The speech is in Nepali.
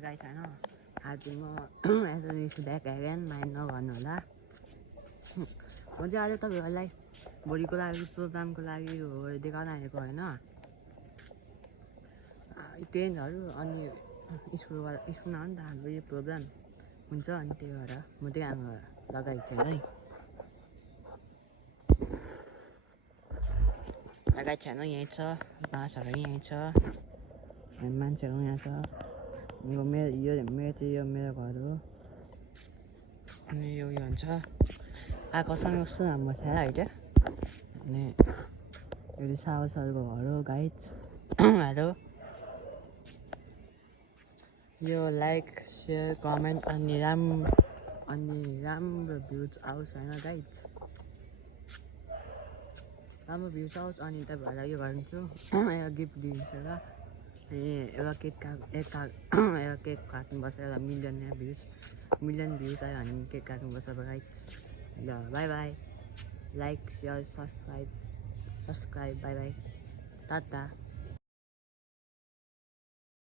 गाइस हैन आज म यसरी इज ब्याक अगेन माइन्ड नगर्नु होला म चाहिँ आज तपाईहरुलाई भोलिको लागि प्रोग्रामको लागि देखाउन आएको हैन पेनहरु अनि स्कुलमा नि त हाम्रो यो प्रोग्राम हुन्छ अनि त्यही भएर म त्यही आमा लगाइछु है लगाइ छैन यही छ बाँसहरु यही छ अनि मान्छेहरु यहाँ छ यो मेरो घर हो अनि यो भन्छ आकाशमा कस्तो राम्रो छ हैट अनि यो सावसहरुको घर हो गाइस हेलो यो लाइक शेयर कमेन्ट अनि राम्रो भ्यूज आओस् हैन गाइस राम्रो भ्यूज आओस् अनि तपाईहरुलाई यो गर्छु एउटा गिफ्ट दिन्छु ल एउटा केक काट्नुपर्छ एउटा मिलियन भ्यूज आयो भने केक काट्नुपर्छ गाइस ल bye bye like share subscribe bye bye Tata